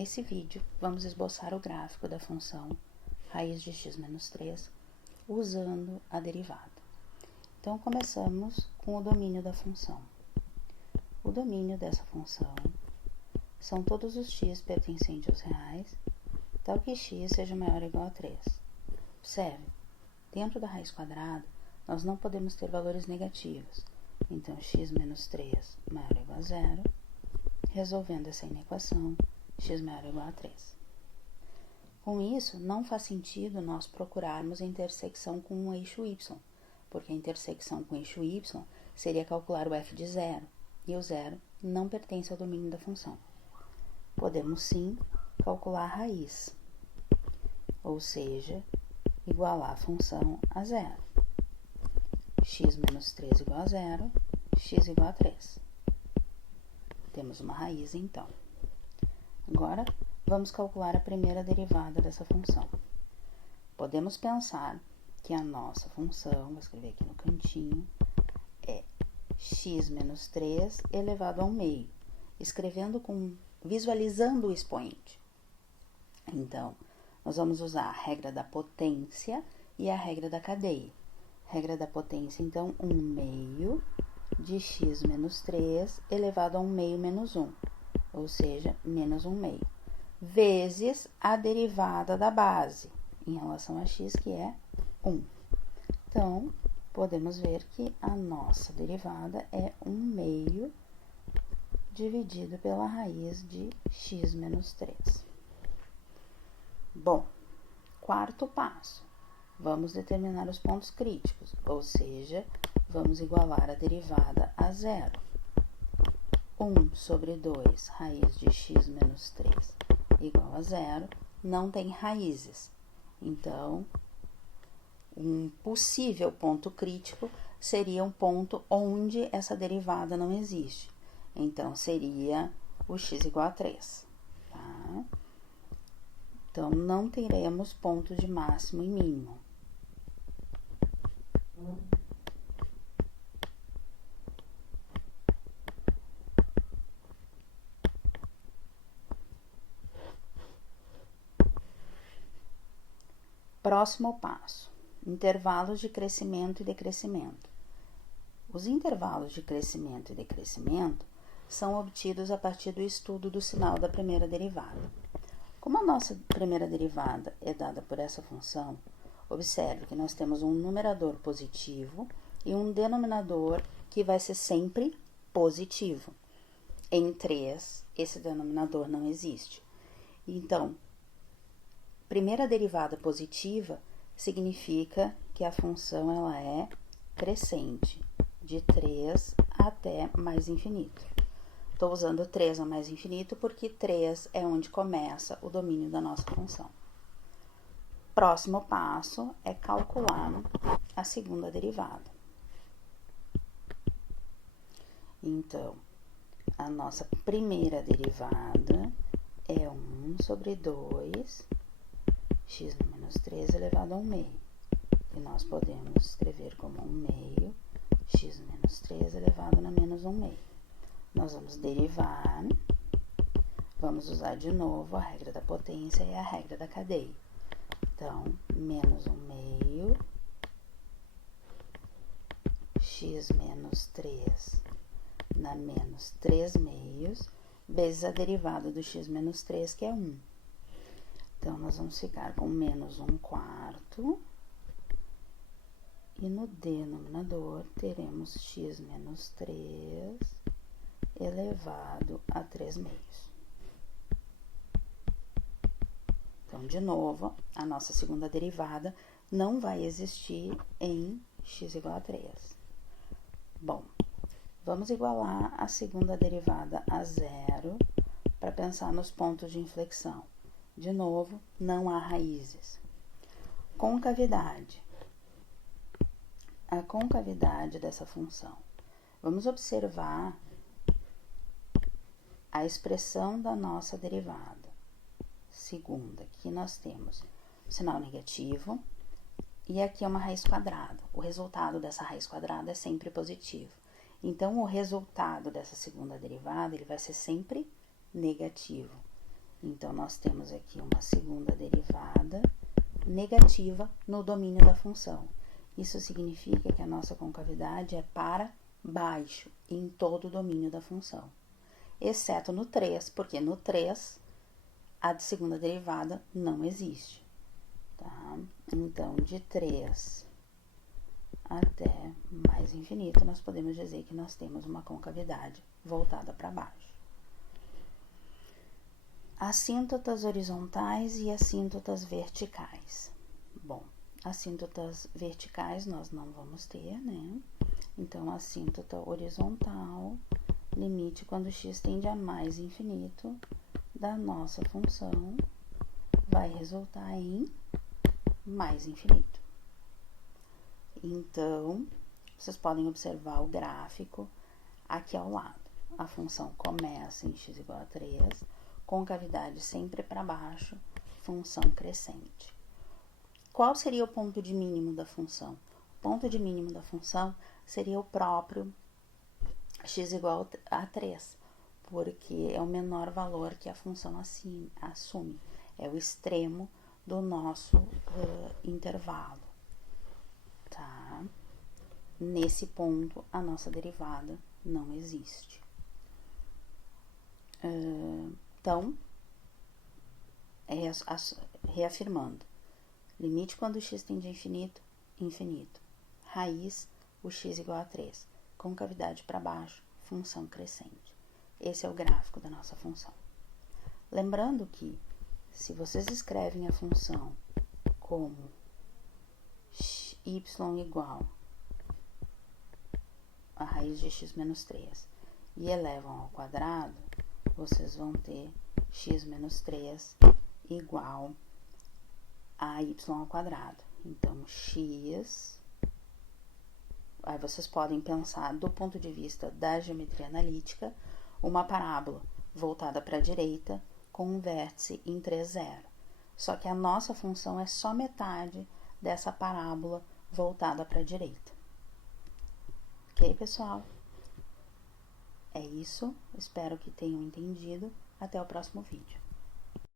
Nesse vídeo, vamos esboçar o gráfico da função raiz de x menos 3 usando a derivada. Então, começamos com o domínio da função. O domínio dessa função são todos os x pertencentes aos reais, tal que x seja maior ou igual a 3. Observe, dentro da raiz quadrada, nós não podemos ter valores negativos. Então, x menos 3 maior ou igual a 0, resolvendo essa inequação, x maior ou igual a 3. Com isso, não faz sentido nós procurarmos a intersecção com o eixo y, porque a intersecção com o eixo y seria calcular o f de 0, e o 0 não pertence ao domínio da função. Podemos sim calcular a raiz, ou seja, igualar a função a 0. X menos 3 igual a 0, x igual a 3. Temos uma raiz, então. Agora, vamos calcular a primeira derivada dessa função. Podemos pensar que a nossa função, vou escrever aqui no cantinho, é x menos 3 elevado ao meio, visualizando o expoente. Então, nós vamos usar a regra da potência e a regra da cadeia. Regra da potência, então, 1 meio de x menos 3 elevado a 1 meio menos 1, ou seja, menos 1 meio, vezes a derivada da base, em relação a x, que é 1. Então, podemos ver que a nossa derivada é 1 meio dividido pela raiz de x menos 3. Bom, quarto passo. Vamos determinar os pontos críticos, ou seja, vamos igualar a derivada a 0. 1 sobre 2 raiz de x menos 3 igual a 0, não tem raízes. Então, um possível ponto crítico seria um ponto onde essa derivada não existe. Então, seria o x igual a 3. Tá? Então, não teremos pontos de máximo e mínimo. Próximo passo, intervalos de crescimento e decrescimento. Os intervalos de crescimento e decrescimento são obtidos a partir do estudo do sinal da primeira derivada. Como a nossa primeira derivada é dada por essa função, observe que nós temos um numerador positivo e um denominador que vai ser sempre positivo. Em 3, esse denominador não existe. Então, primeira derivada positiva significa que a função ela é crescente, de 3 até mais infinito. Estou usando 3 a mais infinito porque 3 é onde começa o domínio da nossa função. Próximo passo é calcular a segunda derivada. Então, a nossa primeira derivada é 1 sobre 2 x menos 3 elevado a 1 meio, que nós podemos escrever como 1 meio x menos 3 elevado a menos 1 meio. Nós vamos derivar, vamos usar de novo a regra da potência e a regra da cadeia. Então, menos 1 meio x menos 3 na menos 3 meios, vezes a derivada do x menos 3, que é 1. Então, nós vamos ficar com menos 1 quarto, e no denominador teremos x menos 3 elevado a 3 meios. Então, de novo, a nossa segunda derivada não vai existir em x igual a 3. Bom, vamos igualar a segunda derivada a 0 para pensar nos pontos de inflexão. De novo, não há raízes. Concavidade. A concavidade dessa função. Vamos observar a expressão da nossa derivada. Segunda, aqui nós temos o sinal negativo e aqui é uma raiz quadrada. O resultado dessa raiz quadrada é sempre positivo. Então, o resultado dessa segunda derivada ele vai ser sempre negativo. Então, nós temos aqui uma segunda derivada negativa no domínio da função. Isso significa que a nossa concavidade é para baixo em todo o domínio da função, exceto no 3, porque no 3 a de segunda derivada não existe, tá? Então, de 3 até mais infinito, nós podemos dizer que nós temos uma concavidade voltada para baixo. Assíntotas horizontais e assíntotas verticais. Bom, assíntotas verticais nós não vamos ter, né? Então, assíntota horizontal, limite quando x tende a mais infinito da nossa função, vai resultar em mais infinito. Então, vocês podem observar o gráfico aqui ao lado. A função começa em x igual a 3, concavidade sempre para baixo, função crescente. Qual seria o ponto de mínimo da função? O ponto de mínimo da função seria o próprio x igual a 3, porque é o menor valor que a função assume, é o extremo do nosso intervalo, tá? Nesse ponto, a nossa derivada não existe. Então, reafirmando, limite quando x tende a infinito, infinito. Raiz, o x igual a 3. Concavidade para baixo, função crescente. Esse é o gráfico da nossa função. Lembrando que, se vocês escrevem a função como y igual a raiz de x menos 3 e elevam ao quadrado, vocês vão ter x menos 3 igual a y ao quadrado. Então, x... Aí vocês podem pensar, do ponto de vista da geometria analítica, uma parábola voltada para a direita com um vértice em 3, 0. Só que a nossa função é só metade dessa parábola voltada para a direita. Ok, pessoal? É isso. Espero que tenham entendido. Até o próximo vídeo.